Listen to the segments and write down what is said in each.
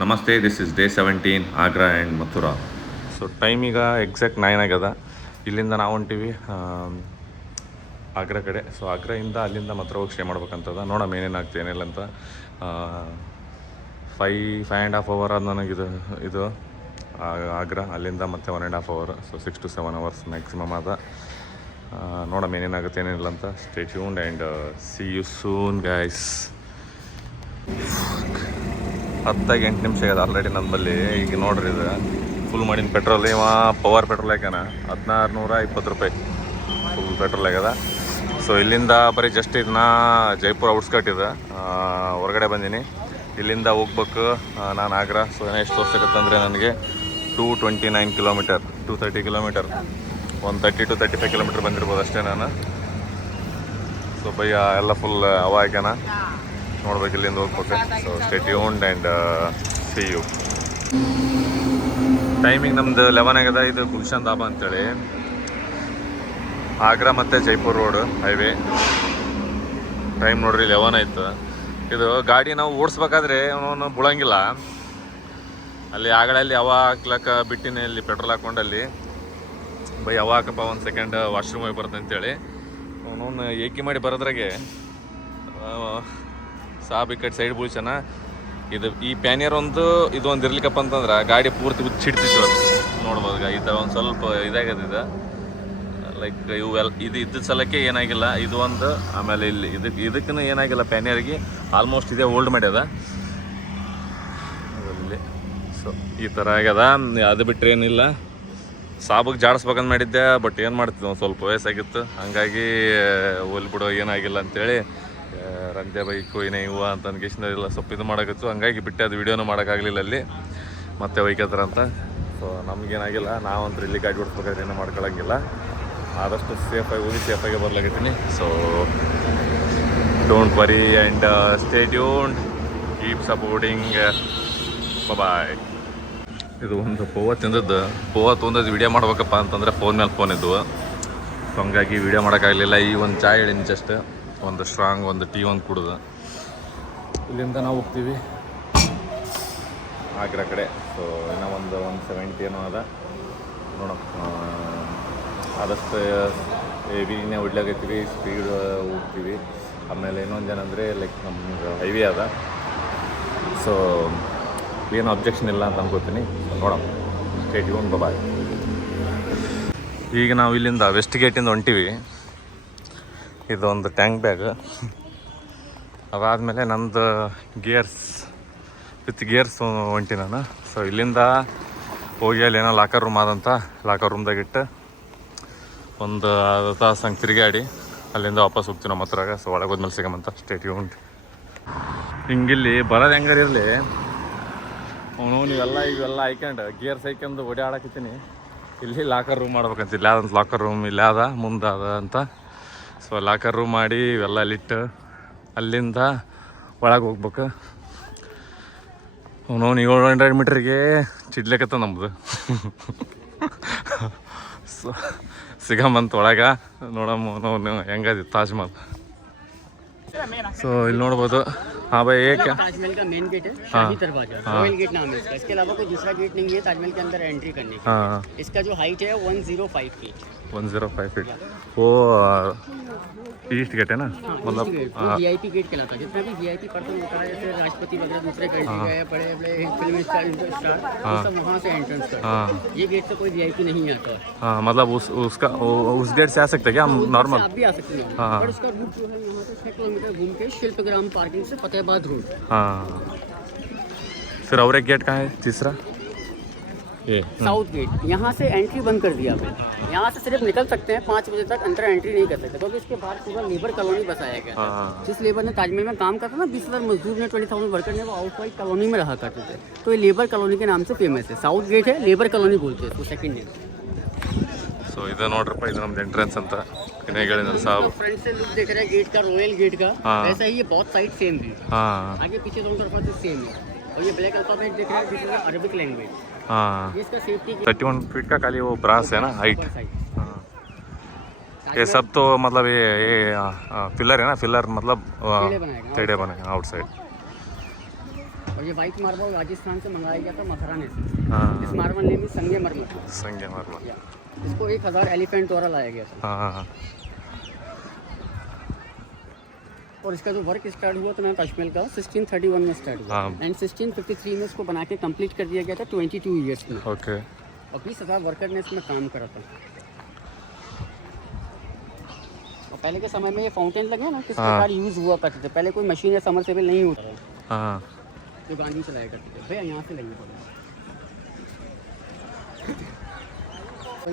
ನಮಸ್ತೆ, this is day 17 Agra and Mathura. So time ಈಗ exact 9 ಆಗ್ಯದ. ಇಲ್ಲಿಂದ ನಾವು ಹೊಂಟೀವಿ ಆಗ್ರಾ ಕಡೆ. ಸೊ ಆಗ್ರಾಯಿಂದ ಅಲ್ಲಿಂದ ಮಥುರಾ ಹೋಗಿ ಸ್ಟೇ ಮಾಡ್ಬೇಕಂತದ. ನೋಡೋಣ ಏನೇನು ಆಗ್ತದೆ ಏನಿಲ್ಲ ಅಂತ. 5.5 ಅವರ್ ಅದು ನನಗಿದು ಆಗ್ರಾ. ಅಲ್ಲಿಂದ ಮತ್ತೆ 1.5 hour. So 6 to 7 hours maximum ಅದ. ನೋಡೋಣ ಏನೇನಾಗುತ್ತೆ ಏನಿಲ್ಲ ಅಂತ. Stay tuned and see you soon guys. 10-8 ನಿಮಿಷ ಆಗ್ಯದ ಆಲ್ರೆಡಿ ನನ್ನ ಬಲ್ಲಿ. ಈಗ ನೋಡ್ರಿ, ಇದು ಫುಲ್ ಮಾಡಿನ ಪೆಟ್ರೋಲ್. ಇವ ಪವರ್ ಪೆಟ್ರೋಲ್ ಹಾಕ್ಯಾನ 1620 ರೂಪಾಯಿ ಫುಲ್ ಪೆಟ್ರೋಲ್ ಆಗ್ಯದ. ಸೊ ಇಲ್ಲಿಂದ ಬರೀ ಜಸ್ಟ್ ಇದನ್ನ ಜೈಪುರ ಔಟ್ಸ್ಕಟ್ ಇದೆ, ಹೊರಗಡೆ ಬಂದೀನಿ. ಇಲ್ಲಿಂದ ಹೋಗ್ಬೇಕು ನಾನು ಆಗ್ರಾ. ಸೊ ಎಷ್ಟು ತೋರ್ಸಕತ್ತಂದರೆ ನನಗೆ 229 ಕಿಲೋಮೀಟರ್, 230 ಕಿಲೋಮೀಟರ್, 130 to 35 ಕಿಲೋಮೀಟರ್ ಬಂದಿರ್ಬೋದು ಅಷ್ಟೇ ನಾನು. ಸೊ ಬಯ್ಯ ಎಲ್ಲ ಫುಲ್ ಹವಾ ಹಾಕ್ಯಾನ. ನೋಡ್ಬೇಕು ಇಲ್ಲಿಂದ ಹೋಗ್ಬೇಕು. So stay tuned and see you. Timing ನಮ್ದು 11 ಆಗ್ಯದ. ಇದು ಗುಲ್ಶನ್ ಧಾಬಾ ಅಂತೇಳಿ, ಆಗ್ರಾ ಮತ್ತು ಜೈಪುರ್ ರೋಡ್ ಹೈವೇ. ಟೈಮ್ ನೋಡ್ರಿ 11 ಆಯ್ತು. ಇದು ಗಾಡಿ ನಾವು ಓಡಿಸ್ಬೇಕಾದ್ರೆ ಅವನು ಬುಳಂಗಿಲ್ಲ. ಅಲ್ಲಿ ಆಗಡಲ್ಲಿ ಹವಾ ಹಾಕ್ಲಕ್ಕ ಬಿಟ್ಟಿನಿ, ಇಲ್ಲಿ ಪೆಟ್ರೋಲ್ ಹಾಕ್ಕೊಂಡಲ್ಲಿ ಬೈ ಹವಾ ಹಾಕಪ್ಪ, 1 ಸೆಕೆಂಡ್ ವಾಶ್ರೂಮ್ ಹೋಗಿ ಬರುತ್ತೆ ಅಂತೇಳಿ ಅವನು ಏಕಿ ಮಾಡಿ ಬರೋದ್ರಾಗೆ ಸಾಬ್ ಈ ಕಡೆ ಸೈಡ್ ಬೀಳ್ಸನ. ಇದು ಈ ಪ್ಯಾನಿಯರ್ ಇದೊಂದು ಇರ್ಲಿಕ್ಕಪ್ಪ ಅಂತಂದ್ರೆ ಗಾಡಿ ಪೂರ್ತಿ ಹುಚ್ಚಿಡ್ತಿತ್ತು. ಅದು ನೋಡ್ಬೋದು ಈ ಥರ ಒಂದು ಸ್ವಲ್ಪ ಇದಾಗದ. ಇದು ಲೈಕ್ ಇದು ಇದ್ದ ಸಲಕ್ಕೆ ಏನಾಗಿಲ್ಲ. ಇದು ಒಂದು, ಆಮೇಲೆ ಇಲ್ಲಿ ಇದಕ್ಕೂ ಏನಾಗಿಲ್ಲ ಪ್ಯಾನಿಯರ್ಗೆ. ಆಲ್ಮೋಸ್ಟ್ ಇದೇ ಓಲ್ಡ್ ಮಾಡ್ಯದ ಅಲ್ಲಿ. ಸೊ ಈ ಥರ ಆಗ್ಯದ. ಅದು ಬಿಟ್ಟರೆ ಏನಿಲ್ಲ. ಸಾಬಿಗೆ ಜಾಡಿಸ್ಬೇಕಂತ ಮಾಡಿದ್ದೆ, ಬಟ್ ಏನು ಮಾಡ್ತಿದ್ದೆ, ಒಂದು ಸ್ವಲ್ಪ ವಯಸ್ಸಾಗಿತ್ತು. ಹಂಗಾಗಿ ಹೋಲ್ಬಿಡೋ ಏನಾಗಿಲ್ಲ ಅಂತೇಳಿ ರಂಜೆ ಬೈಕು ಏನೇ ಇವು ಅಂತ ಅನ್ಕೇಶಿಂದ ಸ್ವಲ್ಪ ಇದು ಮಾಡೋಕತ್ತು. ಹಂಗಾಗಿ ಬಿಟ್ಟೆ, ಅದು ವೀಡಿಯೋನೂ ಮಾಡೋಕ್ಕಾಗಲಿಲ್ಲ ಅಲ್ಲಿ, ಮತ್ತೆ ಒಯ್ಕತ್ತಾರ ಅಂತ. ಸೊ ನಮಗೇನಾಗಿಲ್ಲ, ನಾವಂತೂ ಇಲ್ಲಿ ಗಾಡಿ ಓಡಿಸ್ಬೇಕಾದ್ರೆ ಏನೂ ಮಾಡ್ಕೊಳ್ಳೋಂಗಿಲ್ಲ. ಆದಷ್ಟು ಸೇಫಾಗಿ ಹೋಗಿ ಸೇಫಾಗಿ ಬರ್ಲಾಗತ್ತೀನಿ. So don't worry and stay tuned, keep supporting. Bye. ಇದು ಒಂದು ಪೋವ ತೊಂದದ್ದು ವಿಡಿಯೋ ಮಾಡ್ಬೇಕಪ್ಪ ಅಂತಂದರೆ ಫೋನ್ ಮೇಲೆ ಫೋನ್ ಇದ್ದವು. ಸೊ ಹಂಗಾಗಿ ವಿಡಿಯೋ ಮಾಡೋಕ್ಕಾಗಲಿಲ್ಲ. ಈ ಒಂದು ಚಾಯ್ ಹೇಳಿನಿ, ಜಸ್ಟ್ ಒಂದು ಸ್ಟ್ರಾಂಗ್ ಒಂದು ಟೀ ಒಂದು ಕುಡ್ದು ಇಲ್ಲಿಂದ ನಾವು ಹೋಗ್ತೀವಿ ಆಗ್ರಾ ಕಡೆ. ಸೊ ಇನ್ನೂ ಒಂದು 170 ಏನೋ ಅದ ನೋಡೋಣ. ಆದಷ್ಟು ಹೆವಿನೇ ಹೊಡ್ಲಾಗೈತೀವಿ, ಸ್ಪೀಡ್ ಹೋಗ್ತೀವಿ. ಆಮೇಲೆ ಇನ್ನೊಂದು ಏನಂದರೆ ಲೈಕ್ ನಮ್ಗೆ ಹೈವೇ ಅದ. ಸೊ ಏನು ಅಬ್ಜೆಕ್ಷನ್ ಇಲ್ಲ ಅಂತ ಅನ್ಕೋತೀನಿ. ಸೊ ನೋಡೋಣ, ಸ್ಟೇ ಟ್ಯೂನ್ಡ್. ಬಾಯ್. ಈಗ ನಾವು ಇಲ್ಲಿಂದ ವೆಸ್ಟ್ ಗೇಟಿಂದ ಹೊಂಟೀವಿ. ಇದೊಂದು ಟ್ಯಾಂಕ್ ಬ್ಯಾಗ್. ಅದಾದಮೇಲೆ ನಂದು ವಿತ್ ಗೇರ್ಸ್ ಹೊಂಟಿ ನಾನು. ಸೊ ಇಲ್ಲಿಂದ ಹೋಗಿ ಅಲ್ಲಿ ಏನೋ ಲಾಕರ್ ರೂಮ್ ಆದಂಥ ಲಾಕರ್ ರೂಮ್ದಾಗಿಟ್ಟು ಒಂದು ಅರ್ಧ ತಾಸು ಹಂಗೆ ತಿರುಗಾಡಿ ಅಲ್ಲಿಂದ ವಾಪಸ್ ಹೋಗ್ತೀವಿ ನಮ್ಮ ಹತ್ರಾಗ. ಸೊ ಒಳಗೆ ಹೋದ್ಮೇಲೆ ಸಿಗಮಂತ. Stay tuned. ಹಿಂಗಿಲ್ಲಿ ಬರೋದು ಹೆಂಗಾರಿರಲಿ, ಇವೆಲ್ಲ ಹಾಕ್ಯಂಡು ಗೇರ್ಸ್ ಹಾಕ್ಯಂಡು ಓಡಾಡಕತ್ತೀನಿ. ಇಲ್ಲಿ ಲಾಕರ್ ರೂಮ್ ಮಾಡ್ಬೇಕಂತ. ಇಲ್ಲಿ ಯಾವ್ದಂತ ಲಾಕರ್ ರೂಮ್ ಇಲ್ಲಿ ಅದ, ಮುಂದೆ ಅದ ಅಂತ. ಸೊ ಲಾಕರ್ ರೂಮ್ ಮಾಡಿ ಇವೆಲ್ಲ ಅಲ್ಲಿಟ್ಟು ಅಲ್ಲಿಂದ ಒಳಗೆ ಹೋಗ್ಬೇಕು. ಅವನವನು 700 ಮೀಟ್ರಿಗೆ ಚಿಡ್ಲಿಕತ್ತ ನಮ್ಮದು. ಸೊ ಸಿಗಮಂತ ಒಳಗೆ ನೋಡಮ್ಮ ನಾವು ಹೆಂಗದಿ ತಾಜ್ ಮಹಲ್. ಸೊ ಇಲ್ಲಿ ನೋಡ್ಬೋದು. हाँ भाई, ये क्या ताजमहल का मेन गेट है, शाही दरवाजा, रॉयल गेट नाम है इसका। इसके अलावा कोई दूसरा गेट नहीं है ताजमहल के अंदर एंट्री करने की। इसका जो हाइट है 105 फीट। 105 फीट वो ईस्ट गेट है ना, मतलब वीआईपी गेट कहलाता है। जितना भी वीआईपी पर्सन होता है, जैसे राष्ट्रपति वगैरह दूसरे कंट्री गए, बड़े बड़े फिल्म स्टार, वो सब वहाँ से एंट्रेंस करते हैं। ये गेट से कोई वीआईपी नहीं आता। हाँ, मतलब उस गेट से आ सकते हैं क्या हम? नॉर्मल आप भी आ सकते हैं, पर उसका रूट जो है यहाँ से 6 किलोमीटर घूम के शिल्पग्राम पार्किंग से फतेहाबाद रोड। हाँ, फिर और एक गेट कहाँ है तीसरा? ये साउथ गेट। यहाँ से एंट्री बंद कर दिया है। यहाँ से सिर्फ निकल सकते हैं, 5 बजे तक अंदर एंट्री नहीं कर सकते, क्योंकि इसके बाहर पूरा लेबर कॉलोनी बसाया गया है। जिस लेबर ने ताजमहल में काम करता ना, 20,000 मजदूर ने, 20,000 वर्कर ने, वो आउटसाइड कॉलोनी में रहा करते थे। तो ये लेबर कॉलोनी के नाम से फेमस है। साउथ गेट है, लेबर कॉलोनी बोलते हैं इसको, सेकंड नेम। ಸೊ ಇದು ನೋಡ್ರಪ್ಪ, ಇದು ನಮ್ದು ಎಂಟ್ರೆನ್ಸ್ ಅಂತ ಹೇಳಿದ್ರು ಸಾಬ್. फ्रंट से लुक देख रहे हैं गेट का, रॉयल गेट का, ऐसा ही ये बहुत साइड सेम है। आगे पीछे दोनों तरफ सेम है। और ये ब्लैक अल्फाबेट देख रहे हैं, दिस इज अरबिक लैंग्वेज। ये इसका सेफ्टी 31 फीट का खाली वो ब्रास है ना हाइट। ये सब तो मतलब ये पिलर है ना, पिलर मतलब टेढ़े बने आउटसाइड। और और ये वाइट मार्बल राजस्थान से मंगाया गया था, मथुराने से। हाँ इस मार्बल नेम है संगमरमर। संगमरमर। या, इसको 1000 एलिफेंट द्वारा लाया गया था। हाँ और इसका जो वर्क स्टार्ट हुआ था ना ताजमहल का 1631 में स्टार्ट हुआ हाँ। एंड 1653 में इसको बना के कंप्लीट कर दिया गया था 22 ईयर्स में। ओके। और 20,000 वर्कर ने इसमें काम करा था। और पहले के समय में ये फाउंटेन लगे ना किस प्रकार यूज़ हुआ करते थे। पहले कोई मशीन या समरसेबल नहीं होता था हाँ जो गांधी चलाया करते थे। भैया यहाँ से लगे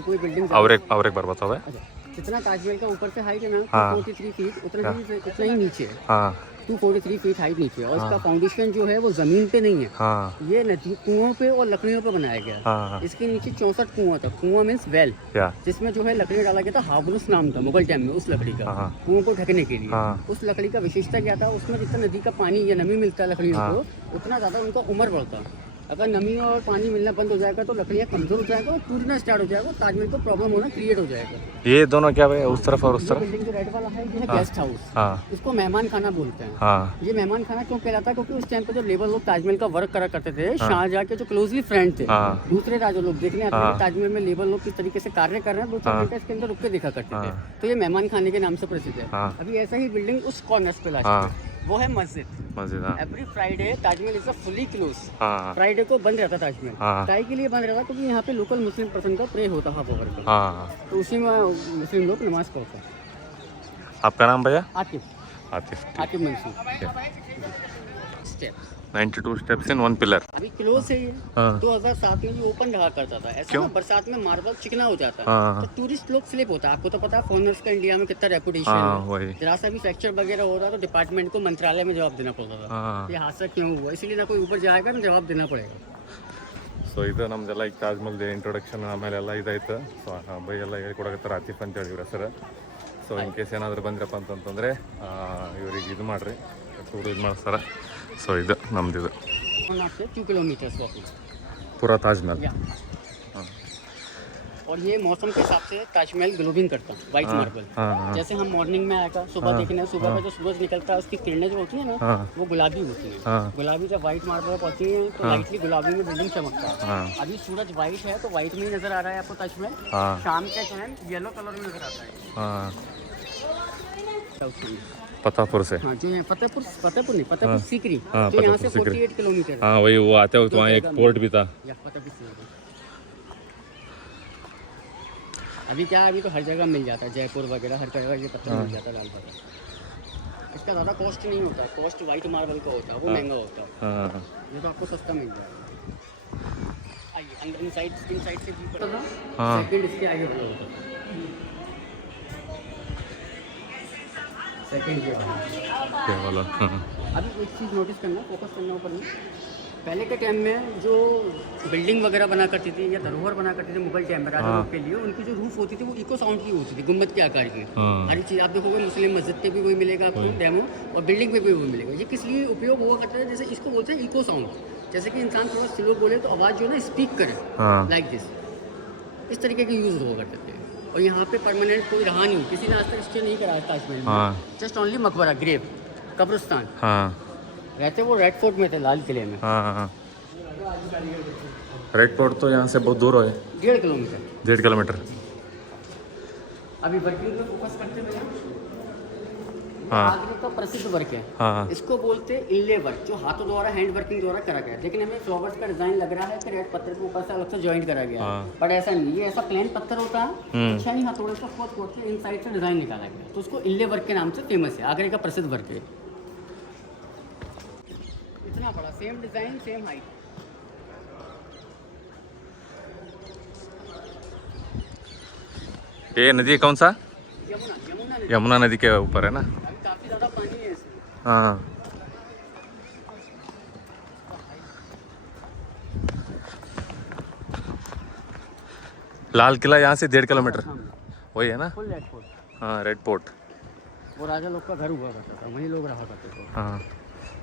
कोई बिल्डिंग। और एक बार बताओ भाई। अच्छा, जितना ताजमहल का ऊपर से हाइट है ना हाँ। 243 फीट उतना ही नीचे है। हाँ 243 फीट हाइट नीचे है। और इसका फाउंडेशन जो है वो ज़मीन पे नहीं है। हाँ ये नदी कुओं पे और लकड़ियों पे बनाया गया है। हाँ इसके नीचे 64 कुआं था। कुआं मीन्स वेल, क्या? जिसमें जो है लकड़ी डाला गया था। हाबुरुस नाम था मुगल टाइम में उस लकड़ी का, हाँ। कुओं को ढकने के लिए। हाँ। उस लकड़ी का विशेषता क्या था, उसमें जितना नदी का पानी या नमी मिलता है लकड़ियों हाँ। को उतना ज़्यादा उनका उम्र बढ़ता। अगर नमी और पानी मिलना बंद हो जाएगा तो लकड़ियाँ कमज़ोर हो जाएगा और टूटना स्टार्ट हो जाएगा। ताजमहल को प्रॉब्लम होना क्रिएट हो जाएगा। ये दोनों क्या भाई, उस तरफ और उस तरफ? बिल्डिंग जो रेड वाला है ये है गेस्ट हाउस। हाँ इसको मेहमान खाना बोलते हैं। हाँ ये मेहमान खाना क्यों कहलाता है, क्योंकि उस टाइम पे जो लेबर लोग ताजमहल का वर्क करा करते थे, शाहजहां के जो क्लोजली फ्रेंड थे, हाँ। दूसरे राजा लोग देखने आते हाँ। थे ताजमहल में लेबर लोग किस तरीके से कार्य कर रहे हैं, 2-4 घंटे इसके अंदर रुक के देखा करते थे। तो ये मेहमान खाने के नाम से प्रसिद्ध है। हाँ। अभी ऐसा ही बिल्डिंग उस कॉर्नर पे लास्ट हाँ। वो है मस्जिद। मस्जिद। हाँ every Friday Taj Mahal is fully close. हाँ फ्राइडे को बंद रहता ताजमहल। हाँ। काहे के लिए बंद रहता, क्योंकि यहाँ पे लोकल मुस्लिम पर्सन का प्रे होता है वहाँ पर। हाँ। तो उसी में मुस्लिम लोग नमाज पढ़ते हैं। आपका नाम भैया? Atif Atif. Atif Mansoor. Step 92 steps in 1 pillar. अभी क्लोज है ये। हाँ। 2007 में ये ओपन रहा करता था। ऐसा क्यों? ना बरसात में मार्बल चिकना हो जाता है। हाँ। तो टूरिस्ट लोग स्लिप होता है। आपको तो पता है फॉरेनर्स का इंडिया में कितना रेपुटेशन हाँ है। वही। जरा सा भी फ्रैक्चर वगैरह हो रहा तो डिपार्टमेंट को मंत्रालय में जवाब देना पड़ता था। हाँ। ये हादसा क्यों हुआ, इसलिए ना कोई ऊपर जाएगा ना जवाब देना पड़ेगा। ಸೊ ಇದು ನಮ್ದೆಲ್ಲ ಈಗ ತಾಜ್ ಮಹಲ್ ಇಂಟ್ರೊಡಕ್ಷನ್ ಆಮೇಲೆಲ್ಲ ಇದಾಯ್ತು. ಸೊ ಬೈ ಎಲ್ಲ ಹೇಳ್ಕೊಡಕತ್ತಾರೆ ಆತಿಫ್ ಅಂತೇಳಿ ಇವ್ರ ಹೆಸರು. ಸೊ ಇನ್ ಕೇಸ್ ಏನಾದರೂ ಬಂದ್ರಪ್ಪ ಅಂತಂತಂದರೆ ಇವ್ರಿಗೆ ಇದು ಮಾಡಿರಿ ಟೂರ್ ಇದು ಮಾಡಿಸ್ತಾರೆ. ಸೊ ಇದು ನಮ್ದಿದು 2 किलोमीटर वॉकिंग ಪೂರಾ ತಾಜ್ ಮಹಲ್. हाँ। और ये मौसम के हिसाब से ताजमहल ग्लोबिंग करता है व्हाइट मार्बल। हाँ। जैसे हम मॉर्निंग में आएगा सुबह देखने, सुबह का जो सूरज निकलता है उसकी किरणें जो होती है ना हाँ। वो गुलाबी होती है। हाँ। गुलाबी जब व्हाइट मार्बल पर पड़ती है तो लाइटली गुलाबी में बिल्डिंग चमकता है। हाँ। अभी सूरज व्हाइट है तो व्हाइट में ही नजर आ रहा है आपको ताजमहल। हाँ। शाम के टाइम येलो कलर में नजर आता है। हाँ पतापुर से. हाँ जो है फतेहपुर नहीं, फतेहपुर हाँ। सीकरी हाँ, जो यहाँ से फतेहपुर सीकरी। 48 किलोमीटर है। हाँ वही वो आते वक्त वहाँ एक पोर्ट भी था. या फतेहपुर सीकरी। अभी क्या है, अभी तो हर जगह मिल जाता है, जयपुर वगैरह हर जगह ये पत्थर मिल जाता है, लाल पत्थर। इसका ज़्यादा कॉस्ट नहीं होता, कॉस्ट वाइट मार्बल का होता है, वो महंगा होता है। हाँ ये तो आपको सस्ता मिल जाएगा। आइए अंदर इन साइड से भी पड़ा था। हाँ। सेकंड इसके आगे वाला होता है। सेकंड के आगे। क्या बोला. हाँ. अभी एक चीज़ नोटिस करना, फोकस करना ऊपर में। पहले के टाइम में जो बिल्डिंग वगैरह बना करती थी या धरोहर बना करती थी मुगल टाइम में राजा लोग के लिए, उनकी जो रूफ होती थी वो इको साउंड की होती थी, गुम्बद के आकार की। हाँ। हर चीज़ आप देखोगे मुस्लिम मस्जिद पे भी वही मिलेगा आपको डेमो, और बिल्डिंग पे भी वही मिलेगा। ये किस लिए उपयोग हुआ करता है, जैसे इसको बोलते हैं इको साउंड। जैसे कि इंसान थोड़ा स्लो बोले तो आवाज़ जो है ना स्पीक करे हाँ. लाइक दिस, इस तरीके के यूज़ हुआ करते थे। और यहाँ पे परमानेंट कोई रहा नहीं, किसी ने आज तक स्टे नहीं करा ताजमहल हाँ. में। जस्ट ओनली मकबरा, ग्रेव, कब्रिस्तान हाँ. रहते वो रेड फोर्ट में थे, लाल किले में। हाँ. हाँ. रेड फोर्ट तो यहाँ से बहुत दूर है, 1.5 किलोमीटर। 1.5 किलोमीटर. अभी वर्किंग पे फोकस करते हैं। हाँ. आगरे का प्रसिद्ध वर्क है, हाँ. इसको बोलते हैं इल्ले वर्क, जो हाथों द्वारा हैंड वर्किंग द्वारा करा गया है। लेकिन हमें फ्लावर्स का डिजाइन लग रहा है कि रेड पत्थर के ऊपर से अलग से ज्वाइंट करा गया है, हाँ. बट ऐसा नहीं, ये ऐसा प्लेन पत्थर होता है, अच्छा नहीं हथौड़े से खोद खोद के इन साइड से डिजाइन निकाला गया, तो उसको इल्ले वर्क के नाम से फेमस है, आगरे का प्रसिद्ध वर्क है। इतना बड़ा सेम डिजाइन सेम हाइट। ये नदी कौन सा? यमुना, यमुना नदी। यमुना नदी के ऊपर है ना. अभी काफी ज्यादा पानी है इसमें। हाँ. लाल किला यहाँ से 1.5 किलोमीटर वही है ना. Full red fort. हाँ रेड फोर्ट. वो राजा लोग का घर हुआ करता था, वहीं लोग रहा करते थे। हाँ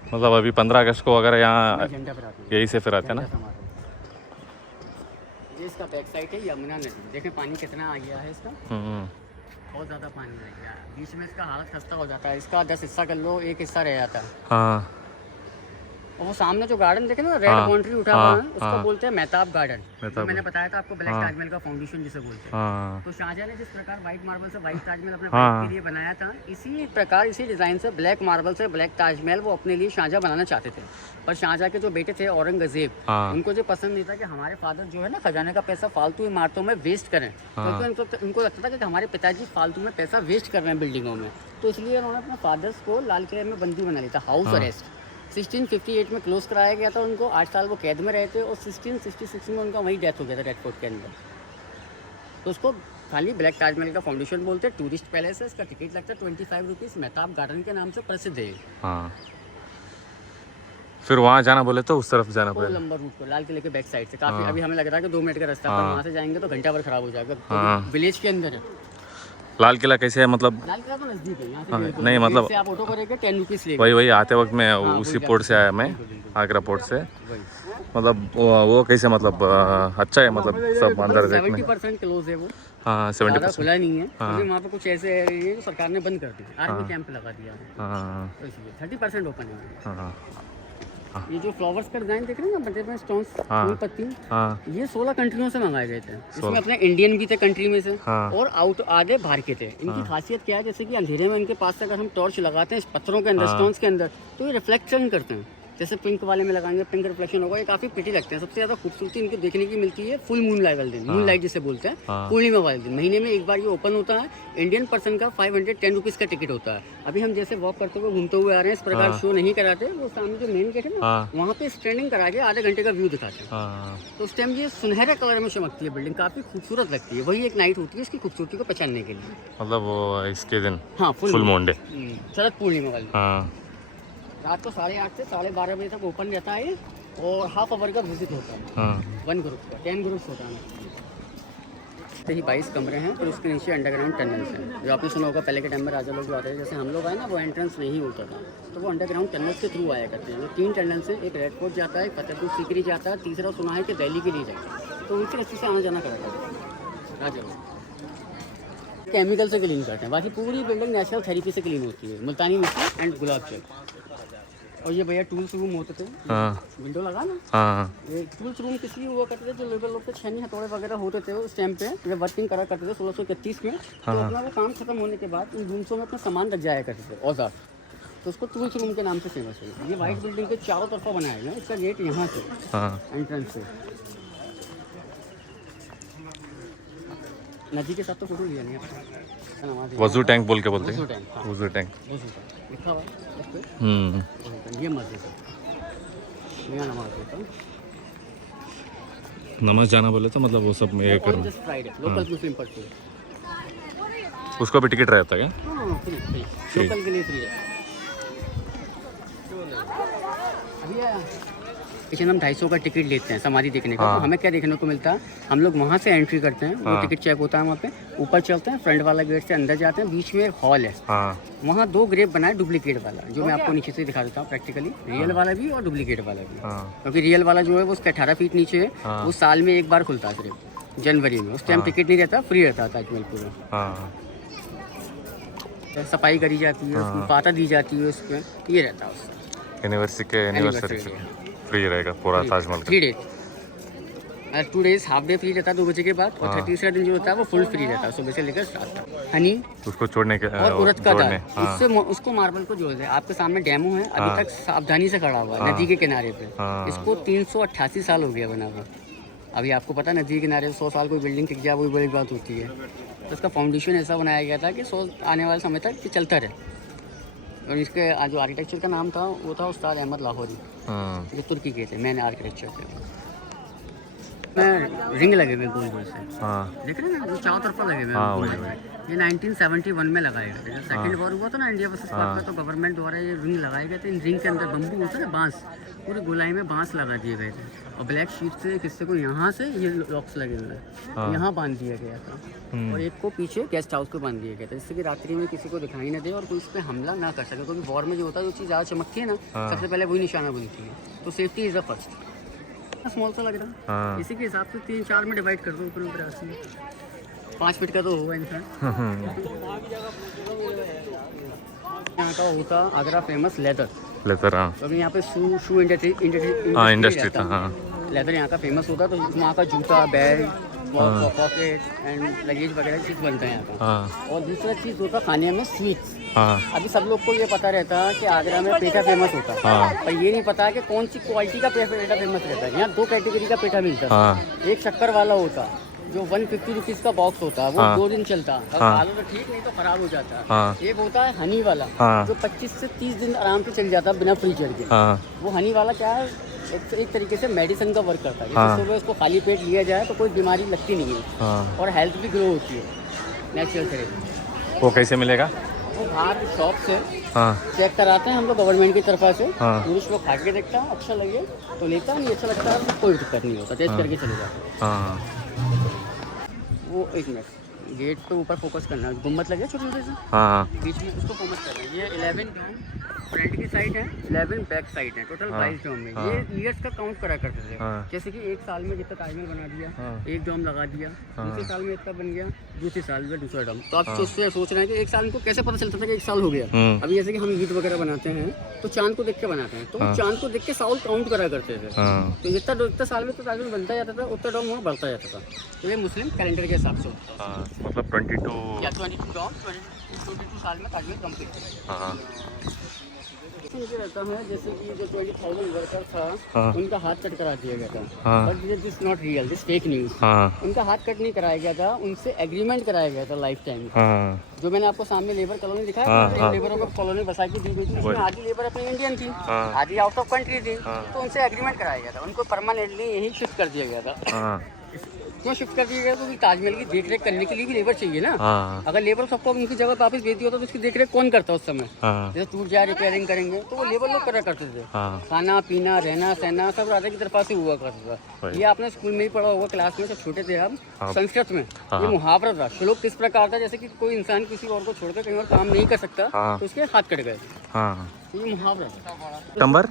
मतलब अभी 15 अगस्त को वगैरह यहाँ झंडा पर आते हैं, यही से फिर आते हैं ना. झंडा समारोह। ये इसका बैक साइड है यमुना नदी, देखें पानी कितना आ गया है इसका, बहुत ज़्यादा पानी आ गया है। बीच में इसका हालत खस्ता हो जाता है, इसका 10 हिस्सा कर लो, एक हिस्सा रह जाता है। हाँ. और वो सामने जो गार्डन देखे ना, रेड बाउंड्री उठा हुआ है, उसको बोलते हैं मेहताब गार्डन। तो मैंने बताया था आपको ब्लैक ताजमहल का फाउंडेशन जिसे बोलते हैं। तो शाहजहां ने जिस प्रकार व्हाइट मार्बल से व्हाइट ताजमहल अपने वाइफ के लिए बनाया था, इसी प्रकार इसी डिजाइन से ब्लैक मार्बल से ब्लैक ताजमहल वो अपने लिए शाहजहां बनाना चाहते थे। पर शाहजहां के जो बेटे थे औरंगजेब, उनको जो पसंद नहीं था कि हमारे फादर जो है ना खजाने का पैसा फालतू इमारतों में वेस्ट करें, क्योंकि उनको लगता था कि हमारे पिताजी फालतू में पैसा वेस्ट कर रहे हैं बिल्डिंगों में। तो इसलिए उन्होंने अपने फादर्स को लाल किले में बंदी बना लिया था, हाउस अरेस्ट। 1658 में क्लोज कराया गया था उनको, 8 साल वो कैद में रहे थे, और 1666 में उनका वहीं डेथ हो गया था रेड फोर्ट के अंदर। तो उसको खाली ब्लैक ताजमहल का फाउंडेशन बोलते हैं। टूरिस्ट पैलेस है, इसका टिकट लगता है 25 रुपीज़, मेहताब गार्डन के नाम से प्रसिद्ध है। हाँ, फिर वहाँ जाना बोले तो उस तरफ जाना पड़ेगा, लंबा रूट को लाल किले के बैक साइड से। काफ़ी अभी हमें लग रहा है कि 2 मिनट का रास्ता, पर वहाँ से जाएंगे तो घंटा भर खराब हो जाएगा। विलेज के अंदर है। लाल किला कैसे है मतलब? लाल किला तो नज़दीक है यहाँ से, नहीं मतलब आप ऑटो करेंगे 10 रुपीज़ लेगा। वही आते वक्त मैं उसी पोर्ट से आया, मैं आगरा पोर्ट से। मतलब वो कैसे मतलब अच्छा है मतलब सब अंदर देखने? 70% क्लोज है वो। हाँ, 70% खुला नहीं है, क्योंकि वहाँ पे कुछ ऐसे है जो सरकार ने बंद कर दिया, आर्मी कैंप लगा दिया है, तो इसलिए 30% ओपन है। ये जो फ्लावर्स का डिजाइन देख रहे हैं ना, बटे में स्टोन्स, फूल पत्ती, ये 16 कंट्रियों से मंगाए गए थे। इसमें अपने इंडियन भी थे कंट्री में से, और आउट आधे बाहर के थे। इनकी खासियत क्या है, जैसे कि अंधेरे में इनके पास अगर हम टॉर्च लगाते हैं पत्थरों के अंदर, स्टोन्स के अंदर, तो ये रिफ्लेक्शन करते हैं। जैसे पिंक वाले में लगाएंगे, पिंक रिफ्लेक्शन होगा, ये काफी प्रिटी लगते हैं। सबसे ज्यादा खूबसूरती इनको देखने की मिलती है फुल मून लाइट वाले दिन, मून लाइट जिसे बोलते हैं, पूर्णिमा वाले दिन। महीने में एक बार ये ओपन होता है। इंडियन पर्सन का 510 रुपीज़ का टिकट होता है। अभी हम जैसे वॉक करते हुए घूमते हुए आ रहे हैं, इस प्रकार शो नहीं कराते। वो सामने जो मेन गेट है ना, वहाँ पे स्टैंडिंग करा के आधे घंटे का व्यू दिखाते हैं। तो उस टाइम ये सुनहरे कलर में चमकती है बिल्डिंग, काफी खूबसूरत लगती है। वही एक नाइट होती है इसकी खूबसूरती को पहचानने के लिए। मतलब वो इसके दिन हाँ, full moon day, Sharad Purnima वाली। रात को 8:30 से 12:30 बजे तक ओपन रहता है, और हाफ आवर का विजिट होता है। 1 ग्रुप का 10 ग्रुप्स होता है। ही 22 कमरे हैं, फिर उसके नीचे अंडरग्राउंड टनल्स हैं। जो आपने सुना होगा पहले के टाइम में राजा लोग जो आते थे, जैसे हम लोग आए ना, वो एंट्रेंस नहीं होता था, तो वो अंडरग्राउंड टनल्स के थ्रू आया करते हैं। जो 3 टनल्स हैं, एक रेड फोर्ट जाता है, फतेहपुर सीकरी जाता है, तीसरा सुना है कि दिल्ली के लिए जाता है। तो उनके रास्ते से आना जाना करता है राजा लोग। केमिकल से क्लीन करते हैं, बाकी पूरी बिल्डिंग नेचुरल थेरेपी से क्लीन होती है, मुल्तानी मिट्टी एंड गुलाब जल। और ये भैया टूल्स रूम होते थे, विंडो लगा ना, ये टूल्स रूम किस लिए हुआ करते थे? जो लेबर लोग के छन्नी हथौड़े वगैरह होते थे उस टाइम पे, जब वर्किंग करा करते थे 1631 में, तो अपना वो काम खत्म होने के बाद इन रूम्सों में अपना सामान रख जाया करते थे, औजार। तो उसको टूल्स रूम के नाम से फेमस है। ये व्हाइट बिल्डिंग के चारों तरफा बनाया गया, इसका गेट यहाँ से एंट्रेंस से। नदी के साथ तो फोटो लिया नहीं आपने? वजू टैंक बोल के बोलते हैं, वजू टैंक लिखा हुआ है। ये मस्जिद है, यहाँ नमाज होता है। नमाज जाना बोले तो मतलब वो सब में ये करूँ। जस्ट फ्राइडे लोकल मुस्लिम पढ़ते हैं, उसको भी टिकट रहता है क्या? हाँ, फ्री लोकल के लिए फ्री है। अभी किचन हम 250 का टिकट लेते हैं समाधि देखने का। तो हमें क्या देखने को मिलता है, हम लोग वहाँ से एंट्री करते हैं, वो टिकट चेक होता है वहाँ पे, ऊपर चलते हैं, फ्रंट वाला गेट से अंदर जाते हैं, बीच में एक हॉल है, वहाँ 2 ग्रेव बनाए डुप्लीकेट वाला, जो मैं आपको नीचे से दिखा देता हूँ प्रैक्टिकली, रियल वाला भी और डुप्लीकेट वाला भी। क्योंकि रियल वाला जो है वो उसका 18 फीट नीचे है, वो साल में एक बार खुलता है सिर्फ जनवरी में। उस टाइम टिकट नहीं रहता, फ्री रहता था ताजमहल पूरा। सफाई करी जाती है, उसमें पाता दी जाती है, उसमें ये रहता है उससे। एनिवर्सरी फ्री रहेगा पूरा ताजमहल का। 3 days, 2 days half day free रहता है 2 बजे के बाद, और 33वां दिन जो होता है वो फुल फ्री रहता है सुबह से लेकर रात तक। हनी उसको छोड़ने के और उड़द का दाल, उससे उसको मार्बल को जोड़ दे। आपके सामने डेमो है, अभी तक सावधानी से खड़ा हुआ है नदी के किनारे पे। इसको 388 साल हो गया बना हुआ। अभी आपको पता है नदी के किनारे 100 साल कोई बिल्डिंग टिक जाए वही बड़ी बात होती है। तो इसका फाउंडेशन ऐसा बनाया गया था कि 100 आने वाले समय तक ये चलता रहे। और इसके जो आर्किटेक्चर का नाम था वो था उस्ताद अहमद लाहौरी, ये तुर्की के थे, मैंने आर्किटेक्चर थे। मैं रिंग लगे हुए गोल गोल से, देख रहे हैं ना, वो चारों तरफा लगे हुए। ये 1971 में लगाए गए थे। जब सेकेंड वॉर हुआ था ना इंडिया वर्सेस पाक का, तो गवर्नमेंट द्वारा ये रिंग लगाए गए थे। इन रिंग के अंदर बम्बू होता है ना, बांस, पूरी गोलाई में बांस लगा दिए गए थे, और ब्लैक शीट से एक हिस्से को यहाँ से ये लॉक्स लगे हुए हैं, यहाँ बांध दिया गया था, और एक को पीछे गेस्ट हाउस को बांध दिया गया था, जिससे कि रात्रि में किसी को दिखाई न दे और कोई उस पर हमला ना कर सके। क्योंकि वॉर में जो होता है, जो चीज़ ज़्यादा चमकती है ना, सबसे पहले वही निशाना बनती है। तो safety is the first. Small सा लग रहा है, इसी के हिसाब से 3-4 में डिवाइड कर दो, ऊपर ऊपर आती है। 5 फीट का तो होगा इंसान। यहाँ का होता आगरा फेमस लेदर, लेदर हाँ तो अभी यहाँ पे शू इंडस्ट्री हाँ इंडस्ट्री था हाँ लेदर यहाँ का फेमस होता है, तो वहाँ का जूता, बैग, पॉकेट एंड लगेज वगैरह चीज़ बनता है यहाँ का। हाँ और दूसरा चीज़ होता है खाने में स्वीट्स। हाँ अभी सब लोग को ये पता रहता है कि आगरा में पेठा फेमस होता है, हाँ पर ये नहीं पता कि कौन सी क्वालिटी का पेठा फेमस रहता है। यहाँ 2 कैटेगरी का पेठा मिलता है। हाँ एक शक्कर वाला होता है जो 150 रुपीज़ का बॉक्स होता है, वो हाँ। 2 दिन चलता है, अगर हाँ। खा लो तो ठीक, नहीं तो खराब हो जाता है। हाँ एक होता है हनी वाला हाँ जो 25 से 30 दिन आराम से चल जाता है बिना फ्रीजर के। हाँ वो हनी वाला क्या है, एक तरीके से मेडिसिन का वर्क करता है। हाँ। जैसे सुबह उसको खाली पेट लिया जाए तो कोई बीमारी लगती नहीं है हाँ और हेल्थ भी ग्रो होती है नेचुरल थेरेपी। वो कैसे मिलेगा? वो बाहर शॉप से हाँ चेक कराते हैं हम लोग गवर्नमेंट की तरफ से। हाँ। टूरिस्ट लोग खा के देखता है, अच्छा लगे तो लेता, नहीं अच्छा लगता है तो कोई दिक्कत नहीं होता, टेस्ट करके चले जाते हैं। हाँ वो एक मिनट, गेट पे ऊपर फोकस करना है, गुम्बद लगे छोटे छोटे से हाँ बीच में, उसको फोकस करना है। ये 11 डोम फ्रंट की साइड है, 11 बैक साइड है, टोटल हाँ। 22 डोम है। हाँ। ये ईयर्स का काउंट करा करते थे। हाँ। जैसे कि एक साल में जितना ताजमहल बना दिया, हाँ। एक डोम लगा दिया, हाँ। दूसरे साल में इसका बन गया, दूसरे साल में दूसरा डोम। तो आप हाँ। सोच रहे हैं कि एक साल को कैसे पता चलता था कि एक साल हो गया। अभी जैसे कि हम ईद वगैरह बनाते हैं तो चांद को देख के बनाते हैं, तो हाँ। चांद को देख के साल काउंट करा करते थे। हाँ तो जितना साल में तो ताजमहल बनता जाता था उतना डोम वहाँ बढ़ता जाता था। तो ये मुस्लिम कैलेंडर के हिसाब से होता हाँ मतलब 22 है। या 22 डोम 22 साल में ताजमहल कंप्लीट हो जाएगा। हाँ मुझे रहता है जैसे कि जो 20,000 वर्कर था, हाँ। उनका हाथ कट करा दिया गया था, हाँ। But this not real, this fake news. हाँ उनका हाथ कट नहीं कराया गया था, उनसे एग्रीमेंट कराया गया था लाइफ टाइम। हाँ जो मैंने आपको सामने लेबर कॉलोनी दिखाया हाँ, था, हाँ। लेबरों को कॉलोनी बसा के दी गई थी, उसमें आधी लेबर अपनी इंडियन थी, हाँ। आधी आउट ऑफ कंट्री थी। हाँ। तो उनसे एग्रीमेंट कराया गया था, उनको परमानेंटली यहीं शिफ्ट कर दिया गया था। हाँ क्यों शिफ्ट कर दिया गया? क्योंकि ताजमहल की देखरेख करने के लिए भी लेबर चाहिए ना। हाँ अगर लेबर सबको उनकी जगह वापस भेज दिया होता तो उसकी देखरेख कौन करता उस समय? हाँ जैसे टूट जाए रिपेयरिंग करेंगे तो वो लेबर लोग करा करते थे। हाँ खाना पीना रहना सहना सब राजा की तरफ से हुआ करता था। वही। ये आपने स्कूल में ही पढ़ा होगा, क्लास में जब छोटे थे हम, हाँ। संस्कृत में हाँ। ये मुहावरा था। श्लोक किस प्रकार था, जैसे कि कोई इंसान किसी और को छोड़कर कहीं और काम नहीं कर सकता हाँ। तो उसके हाथ कट गए, हाँ तो ये मुहावरा था। सितंबर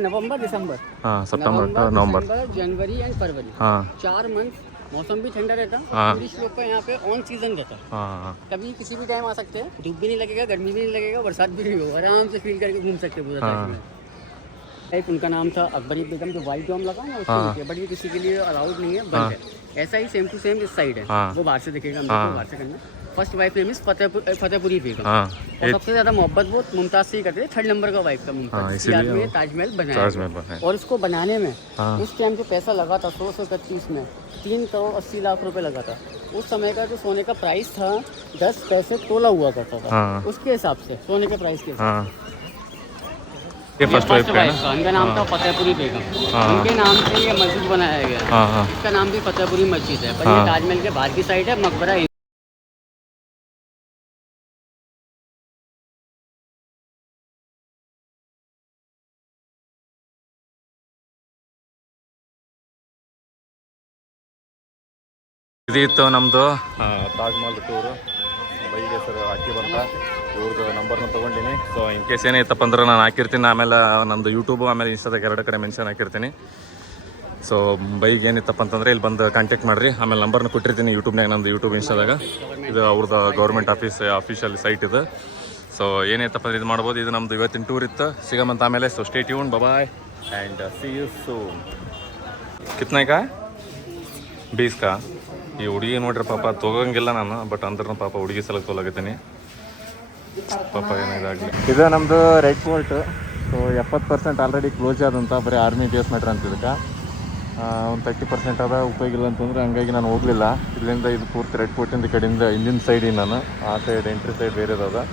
नवंबर दिसंबर, हाँ सितंबर नवंबर दिसंबर, जनवरी एंड फरवरी, हाँ 4 मंथ मौसम भी ठंडा रहता है। हाँ। टूरिस्ट लोग का यहाँ पे ऑन सीजन रहता है, हाँ कभी किसी भी टाइम आ सकते हैं, धूप भी नहीं लगेगा, गर्मी भी नहीं लगेगा, बरसात भी नहीं होगा, आराम से फील करके घूम सकते हैं पूरा हाँ। ताजमहल। एक उनका नाम था अकबरी बेगम, जो वाइट डोम लगा ना उसके हाँ। नीचे, बट ये किसी के लिए अलाउड नहीं है, बंद हाँ। है। ऐसा ही सेम टू सेम इस साइड है, हाँ। वो बाहर से दिखेगा, हम हाँ। लोग को बाहर से करना। First wife name is Fatehpuri Begum, हाँ और सबसे ज्यादा मोहब्बत वो मुमताज से ही करते थे। 3rd नंबर का वाइफ का हाँ, मुमताज, इसीलिए याद में वो ताजमहल बनाया ताजमहल गया। बनाया। और इसको बनाने में हाँ। उस टाइम जो पैसा लगा था 1631 में 3 करोड़ 80 लाख रुपए लगा था। उस समय का जो सोने का प्राइस था 10 पैसे तोला हुआ करता था, हाँ। उसके हिसाब से सोने के प्राइस के हिसाब हाँ से। ये फर्स्ट वाइफ का है का ना? इनका नाम हाँ। था फतेहपुरी बेगम, हाँ। उनके नाम से ये मस्जिद बनाया गया। हाँ हाँ इसका नाम भी फतेहपुरी मस्जिद है, पर हाँ। ये ताजमहल के बाहर की साइड है, मकबरा। ಇದಿತ್ತು ನಮ್ಮದು ತಾಜ್ ಮಹಲ್ ಟೂರು. ಬೈಗೆ ಹೆಸರು ಹಾಕಿ ಬಂತ ಇವ್ರದ್ದು ನಂಬರ್ನ ತೊಗೊಂಡಿನಿ. ಸೊ ಇನ್ ಕೇಸ್ ಏನೇ ಇತ್ತಪ್ಪ ಅಂದ್ರೆ ನಾನು ಹಾಕಿರ್ತೀನಿ, ಆಮೇಲೆ ನಮ್ಮದು ಯೂಟ್ಯೂಬು ಆಮೇಲೆ ಇನ್ಸ್ಟಾದಾಗ 2 ಕಡೆ ಮೆನ್ಷನ್ ಹಾಕಿರ್ತೀನಿ. ಸೊ ಬೈಗೆ ಏನಿತ್ತಪ್ಪ ಅಂತಂದರೆ ಇಲ್ಲಿ ಬಂದು ಕಾಂಟ್ಯಾಕ್ಟ್ ಮಾಡಿರಿ. ಆಮೇಲೆ ನಂಬರ್ನ ಕೊಟ್ಟಿರ್ತೀನಿ ಯೂಟ್ಯೂಬ್ನಾಗ, ನಮ್ಮದು ಯೂಟ್ಯೂಬ್ ಇನ್ಸ್ಟಾದಾಗ. ಇದು ಅವ್ರದ್ದು ಗೌರ್ಮೆಂಟ್ ಅಫಿಷಿಯಲ್ ಸೈಟ್ ಇದು. ಸೊ ಏನೈತಪ್ಪ ಇದು ಮಾಡ್ಬೋದು. ಇದು ನಮ್ಮದು ಇವತ್ತಿನ ಟೂರ್ ಇತ್ತು. ಸಿಗಮಂತ ಆಮೇಲೆ. So stay tune, bye and see you soon. ಕಿತ್ನೆ ಕಾ 20 ಕಾ. ಈ ಹುಡುಗಿ ನೋಡ್ರಿ ಪಾಪ ತೊಗೊಂಗಿಲ್ಲ ನಾನು, ಬಟ್ ಅಂದ್ರೂ ಪಾಪ ಹುಡುಗಿ ಸಲ ತೊಗೊಳಕತ್ತೀನಿ ಪಾಪ, ಏನಿದಾಗಲಿ. ಇದು ನಮ್ಮದು red fort. So 70% already close ಆದಂತ, ಬರೀ ಆರ್ಮಿ ಬೇಸ್ ಮಾಡ್ರಿ ಅಂತ. ಇದಕ್ಕೆ ಒಂದು 30% ಅದ ಉಪಯೋಗ ಇಲ್ಲ ಅಂತಂದ್ರೆ, ಹಂಗಾಗಿ ನಾನು ಹೋಗಲಿಲ್ಲ. ಇಲ್ಲಿಂದ ಇದು ಪೂರ್ತಿ ರೆಡ್ ಫೋರ್ಟಿಂದ ಕಡೆಯಿಂದ ಹಿಂದಿನ ಸೈಡಿಗೆ ನಾನು, ಆ ಸೈಡ್ ಎಂಟ್ರಿ ಸೈಡ್ ಬೇರೆದದ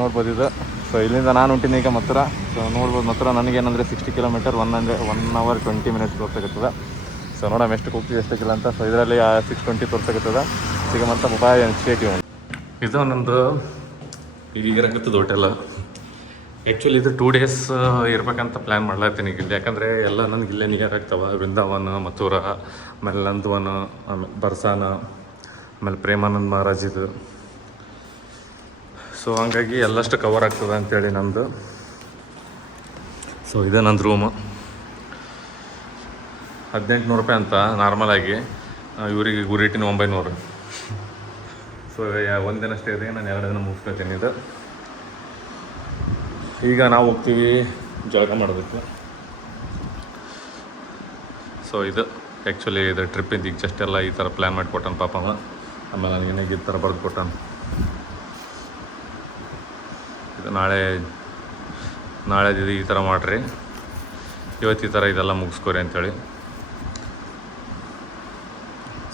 ನೋಡ್ಬೋದು ಇದು. ಸೊ ಇಲ್ಲಿಂದ ನಾನು ಹೊಂಟಿನಿ ಈಗ ಮಥುರಾ. ಸೊ ನೋಡ್ಬೋದು ಮಥುರಾ ನನಗೇನಂದರೆ 60 ಕಿಲೋಮೀಟರ್ 1 hour 20 minutes ತೋರ್ಸಕತ್ತದ. ಸೊ ನೋಡೋಣ ಎಷ್ಟಕ್ಕೆ ಹೋಗ್ತೀವಿ ಎಷ್ಟಕ್ಕಿಲ್ಲ ಅಂತ. ಸೊ ಇದರಲ್ಲಿ 6:20 ತೋರ್ಸಕತ್ತದ. ಸಿಗಮಂತ ಮೊಬೈಲ್ ಸ್ಟೇಟಿವ್. ಇದು ನಮ್ಮದು ಈಗ ಇರಕತ್ತದ ಹೋಟೆಲ್. ಆ್ಯಕ್ಚುಲಿ ಇದು 2 days ಇರ್ಬೇಕಂತ ಪ್ಲ್ಯಾನ್ ಮಾಡ್ಲಾತೀನಿ ಈಗ ಇಲ್ಲಿ. ಯಾಕಂದರೆ ಎಲ್ಲ ನನಗೆ ಇಲ್ಲೇ ನಿಯರ್ ಆಗ್ತಾವ. ವೃಂದಾವನ, ಮಥುರಾ, ಆಮೇಲೆ ನಂದವನ, ಆಮೇಲೆ ಬರ್ಸಾನ, ಆಮೇಲೆ ಪ್ರೇಮಾನಂದ ಮಹಾರಾಜಿದು. ಸೊ ಹಂಗಾಗಿ ಎಲ್ಲಷ್ಟು ಕವರ್ ಆಗ್ತದೆ ಅಂಥೇಳಿ ನಮ್ಮದು. ಸೊ ಇದೆ ನಂದು ರೂಮು. 1800 ರೂಪಾಯಿ ಅಂತ ನಾರ್ಮಲಾಗಿ, ಇವರಿಗೆ ಗುರಿಟಿನ 900. ಸೊ ಒಂದಿನ ಸ್ಟೇ ಇದೆ, ನಾನು 2 ದಿನ ಮುಗಿಸ್ಕೊತೀನಿ. ಇದು ಈಗ ನಾವು ಹೋಗ್ತೀವಿ ಜಳಕ ಮಾಡೋದಕ್ಕೆ. ಸೊ ಇದು ಆ್ಯಕ್ಚುಲಿ ಇದು ಟ್ರಿಪ್ಪಿಂದ ಈಗ ಜಸ್ಟ್ ಎಲ್ಲ ಈ ಥರ ಪ್ಲ್ಯಾನ್ ಮಾಡಿ ಕೊಟ್ಟಾನ ಪಾಪ ಅವ. ಆಮೇಲೆ ನನಗೆ ಈ ಥರ ಬರೆದು ಕೊಟ್ಟಾನ. ಇದು ನಾಳೆ ಈ ಥರ ಮಾಡಿರಿ, ಇವತ್ತು ಈ ಥರ ಇದೆಲ್ಲ ಮುಗಿಸ್ಕೋರಿ ಅಂಥೇಳಿ.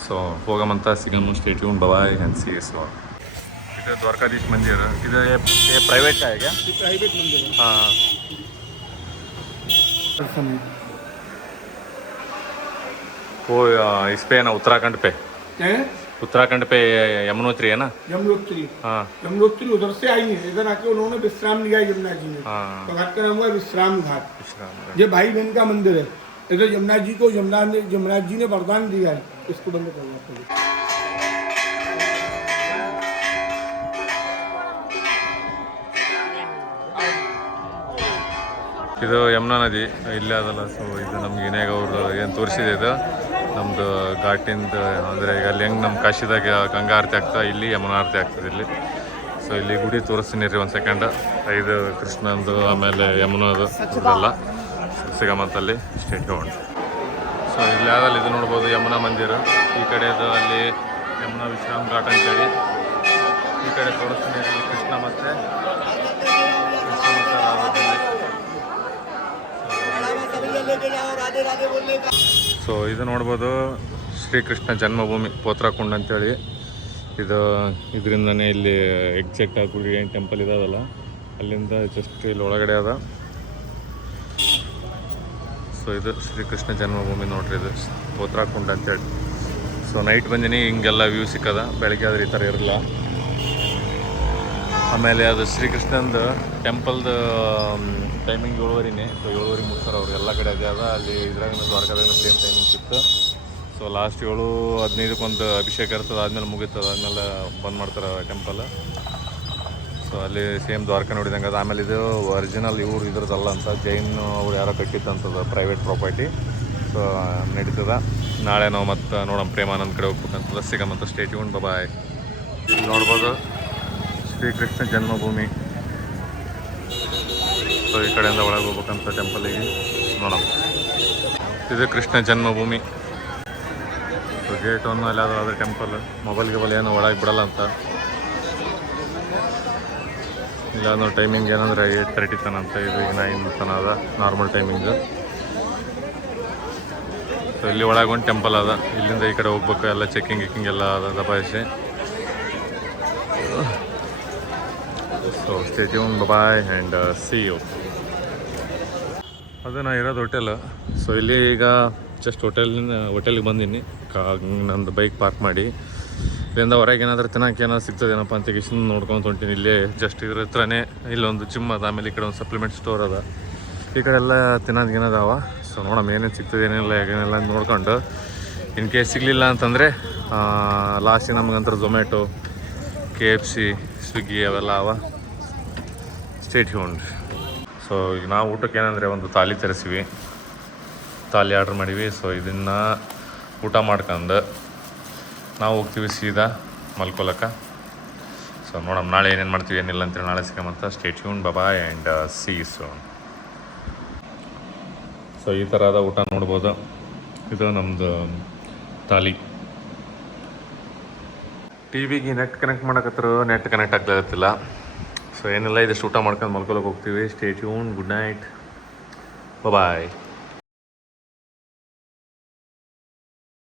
ಸೊ ಹೋಗಮಂತ ಸಿಗಮ್ stay tune bye and see you soon. ಇದು द्वारकाधीश मंदिर, ಇದು ये प्राइवेट का है क्या? ये प्राइवेट मंदिर है. हाँ. वो इस पे है ना, उत्तराखंड पे. क्या है? उत्तराखंड पे यमुनोत्री है ना? यमुनोत्री. हाँ. यमुनोत्री उधर से आई है, इधर आके उन्होंने विश्राम लिया यमुना जी ने. हाँ. तो घाट का नाम हुआ विश्राम घाट. विश्राम. ये भाई बहन का मंदिर है. इधर यमुना जी को यमुना जी ने वरदान दिया है. इसको बंद कर दिया. ಇದು ಯಮುನಾ ನದಿ ಇಲ್ಲೇ ಅದಲ್ಲ. ಸೊ ಇದು ನಮ್ಗೆ ಏನಾಗ ಅವರು ಏನು ತೋರಿಸಿದೆ, ಇದು ನಮ್ಮದು ಘಾಟಿಂದ ಅಂದರೆ ಈಗ ಅಲ್ಲಿ ಹೆಂಗೆ ನಮ್ಮ ಕಾಶಿದಾಗ ಗಂಗಾ ಆರತಿ ಆಗ್ತದೆ, ಇಲ್ಲಿ ಯಮುನಾ ಆರತಿ ಆಗ್ತದೆ ಇಲ್ಲಿ. ಸೊ ಇಲ್ಲಿ ಗುಡಿ ತೋರಿಸ್ತೀನಿ ರೀ ಒಂದು ಸೆಕೆಂಡ್. ಇದು ಕೃಷ್ಣಂದು ಆಮೇಲೆ ಯಮುನಾದು ಇದೆಲ್ಲ ಸಿಗಮಂತಲ್ಲಿ ಸ್ಟೇಟ್ ಗೌಂಡ್. ಸೊ ಇಲ್ಲಿ ಯಾವ್ದಲ್ಲಿ ಇದು ನೋಡ್ಬೋದು ಯಮುನಾ ಮಂದಿರ. ಈ ಕಡೆದು ಅಲ್ಲಿ ಯಮುನಾ ವಿಶ್ರಾಮ್ ಘಾಟ್ ಅಂತೇಳಿ. ಈ ಕಡೆ ತೋರಿಸ್ತೀನಿ ರೀ ಕೃಷ್ಣ ಮತ್ತು ಸೊ ಇದು ನೋಡ್ಬೋದು ಶ್ರೀಕೃಷ್ಣ ಜನ್ಮಭೂಮಿ ಪೋತ್ರಾಕುಂಡ್ ಅಂತೇಳಿ. ಇದರಿಂದನೇ ಇಲ್ಲಿ ಎಕ್ಸಾಕ್ಟ್ ಆಗಿ ಏನು ಟೆಂಪಲ್ ಇದಾವಲ್ಲ ಅಲ್ಲಿಂದ ಜಸ್ಟ್ ಇಲ್ಲಿ ಒಳಗಡೆ ಅದ. ಸೊ ಇದು ಶ್ರೀಕೃಷ್ಣ ಜನ್ಮಭೂಮಿ ನೋಡ್ರಿ, ಇದು ಪೋತ್ರಾಕುಂಡ್ ಅಂತೇಳಿ. ಸೊ ನೈಟ್ ಬಂದಿನಿ, ಹಿಂಗೆಲ್ಲ ವ್ಯೂ ಸಿಕ್ಕದ. ಬೆಳಗ್ಗೆ ಆದ್ರೆ ಈ ಥರ ಇರಲ್ಲ. ಆಮೇಲೆ ಅದು ಶ್ರೀಕೃಷ್ಣಂದು ಟೆಂಪಲ್ದು ಟೈಮಿಂಗ್ 7:30ನೇ. ಸೊ 7:30 ಮುಗಿಸ್ತಾರೆ ಅವ್ರು. ಎಲ್ಲ ಕಡೆ ಅದೇ ಅದ. ಅಲ್ಲಿ ಇದ್ರಾಗ ದ್ವಾರಕಾದಾಗ ಸೇಮ್ ಟೈಮಿಂಗ್ ಸಿಕ್ತು. ಸೊ ಲಾಸ್ಟ್ 7:15 ಅಭಿಷೇಕ ಇರ್ತದೆ, ಆದಮೇಲೆ ಮುಗೀತದೆ, ಆದಮೇಲೆ ಬಂದ್ ಮಾಡ್ತಾರೆ ಟೆಂಪಲ್. ಸೊ ಅಲ್ಲಿ ಸೇಮ್ ದ್ವಾರಕ ನೋಡಿದಂಗೆ ಅದು. ಆಮೇಲೆ ಇದು ಒರಿಜಿನಲ್ ಇವ್ರು ಇದ್ರದ್ದಲ್ಲ ಅಂತ, ಜೈನ್ ಅವ್ರು ಯಾರೋ ಕಟ್ಟಿತ್ತಂತದ, ಪ್ರೈವೇಟ್ ಪ್ರಾಪರ್ಟಿ. ಸೊ ನಡೀತದ. ನಾಳೆ ನಾವು ಮತ್ತೆ ನೋಡೋಣ ಪ್ರೇಮಾನಂದ್ ಕಡೆ ಹೋಗ್ಬೇಕಂತದ. ಸಿಗಮಂತ ಸ್ಟೇ ಟ್ಯೂನ್ ಬಾಯ್. ನೋಡ್ಬೋದು ಶ್ರೀಕೃಷ್ಣ ಜನ್ಮಭೂಮಿ. ಸೊ ಈ ಕಡೆಯಿಂದ ಒಳಗೆ ಹೋಗ್ಬೇಕಂತ ಟೆಂಪಲಿಗೆ ನೋಡೋಣ. ಇದು ಕೃಷ್ಣ ಜನ್ಮಭೂಮಿ. ಸೊ ಗೇಟ್ 1 ಅಲ್ಲಿ ಅದ್ರ ಟೆಂಪಲ್. ಮೊಬೈಲ್ ಏನು ಒಳಗೆ ಬಿಡಲ್ಲ ಅಂತ. ಇಲ್ಲ ನಾವು ಟೈಮಿಂಗ್ ಏನಂದ್ರೆ 8:30 ತನ ಅಂತ. ಇದು ಈಗ 9 ತನ ಅದ ನಾರ್ಮಲ್ ಟೈಮಿಂಗು. ಸೊ ಇಲ್ಲಿ ಒಳಗೆ ಒಂದು ಟೆಂಪಲ್ ಅದ. ಇಲ್ಲಿಂದ ಈ ಕಡೆ ಹೋಗ್ಬೇಕು. ಎಲ್ಲ ಚೆಕ್ಕಿಂಗ್ ಎಲ್ಲ ಅದ ದಬಾಯಿಸಿ. So stay tune bye and see you. ಅದು ನಾ ಇರೋದು ಹೋಟೆಲ್. ಸೊ ಇಲ್ಲಿ ಈಗ ಜಸ್ಟ್ ಹೋಟೆಲಿಗೆ ಬಂದೀನಿ. ನಂದು ಬೈಕ್ ಪಾರ್ಕ್ ಮಾಡಿ ಇಲ್ಲಿಂದ ಹೊರಗೆ ಏನಾದರೂ ತಿನ್ನೋಕೆ ಏನಾದ್ರು ಸಿಗ್ತದೇನಪ್ಪ ಅಂತ ಕಿಶನ್ ನೋಡ್ಕೊಂಡು ಹೊಂಟೀನಿ. ಇಲ್ಲೇ ಜಸ್ಟ್ ಇದ್ರ ಹತ್ರನೇ ಇಲ್ಲೊಂದು ಜಿಮ್ ಅದ. ಆಮೇಲೆ ಈ ಕಡೆ ಒಂದು ಸಪ್ಲಿಮೆಂಟ್ ಸ್ಟೋರ್ ಅದ. ಈ ಕಡೆ ಎಲ್ಲ ತಿನ್ನೋದು ಏನದಾವ. ಸೊ ನೋಡೋಣ ಏನೇನು ಸಿಗ್ತದೆ ಏನಿಲ್ಲ ಏನೇನಿಲ್ಲ ಅಂತ ನೋಡ್ಕೊಂಡು, ಇನ್ ಕೇಸ್ ಸಿಗಲಿಲ್ಲ ಅಂತಂದರೆ ಲಾಸ್ಟಿಗೆ ನಮಗಂತರ ಝೊಮ್ಯಾಟೊ, KFC, ಸ್ವಿಗ್ಗಿ ಅವೆಲ್ಲ ಅವ. Stay tuned. ಸೊ ಈಗ ನಾವು ಊಟಕ್ಕೆ ಏನಂದರೆ ಒಂದು ಥಾಲಿ ತರಿಸಿವಿ, ಥಾಲಿ ಆರ್ಡ್ರ್ ಮಾಡೀವಿ. ಸೊ ಇದನ್ನು ಊಟ ಮಾಡ್ಕೊಂಡು ನಾವು ಹೋಗ್ತೀವಿ ಸೀದಾ ಮಲ್ಕೊಲಕ್ಕೆ. ಸೊ ನೋಡೋಣ ನಾಳೆ ಏನೇನು ಮಾಡ್ತೀವಿ ಏನಿಲ್ಲ ಅಂತೇಳಿ. ನಾಳೆ ಸಿಗಮಂತ stay tune bye and see you soon. So ಈ ಥರದ ಊಟ ನೋಡ್ಬೋದು. ಇದು ನಮ್ಮದು ಥಾಲಿ. ಟಿವಿಗೆ ನೆಟ್ ಕನೆಕ್ಟ್ ಮಾಡೋಕತ್ರು, ನೆಟ್ ಕನೆಕ್ಟ್ ಆಗ್ತಾಯಿರ್ತಿಲ್ಲ. ಸೊ ಏನಿಲ್ಲ, ಇದಷ್ಟು ಊಟ ಮಾಡ್ಕೊಂಡು ಮಲ್ಕೊಳಕ್ಕೆ ಹೋಗ್ತೀವಿ. Stay tune. ಗುಡ್ ನೈಟ್, ಬಾಯ್.